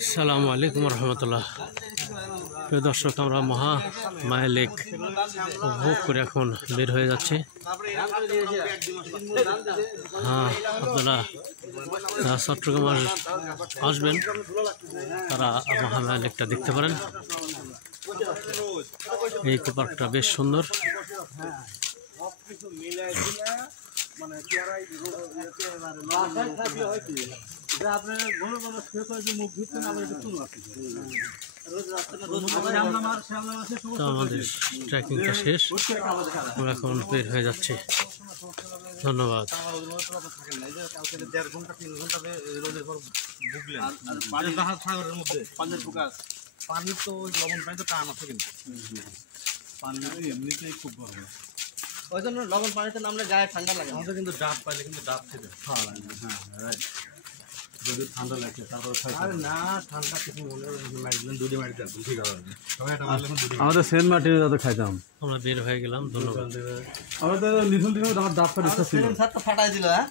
আসসালামু আলাইকুম রহমতুল্লাহ। প্রিয় দর্শক, আমরা মহামায়া লেক উপভোগ করে এখন বের হয়ে যাচ্ছি। হ্যাঁ, আপনারা চট্টগ্রাম আসবেন, তারা মহামায়া লেকটা দেখতে পারেন। এই ইকো পার্কটা বেশ সুন্দর। আমাদের ট্রেকিংটা শেষ, আমরা এখন বের হয়ে যাচ্ছি। ধন্যবাদ। পানি তো লবণ পানি তো টান আছে, কিন্তু পানি এমনিতেই খুব গরম, ওই জন্য লবণ পানিতে নামলে গায়ে ঠান্ডা লাগে। আমাদের কিন্তু ডাব পাইলে কিন্তু ডাব খেতে ভালো লাগে। হ্যাঁ, রাইট। যদি ঠান্ডা লাগে তারপর আরে না, ঠান্ডা কিছু মনে হয় দুধে মারি দেন, ঠিক আছে। আমাদের সেন্ট মার্টিনে যাতে খাইতাম, আমরা বের হয়ে গেলাম। ধন্যবাদ। আমাদের নিথুন দিন আমার ডাব খাওয়ার ইচ্ছা ছিল। ফাটাই দিল। হ্যাঁ।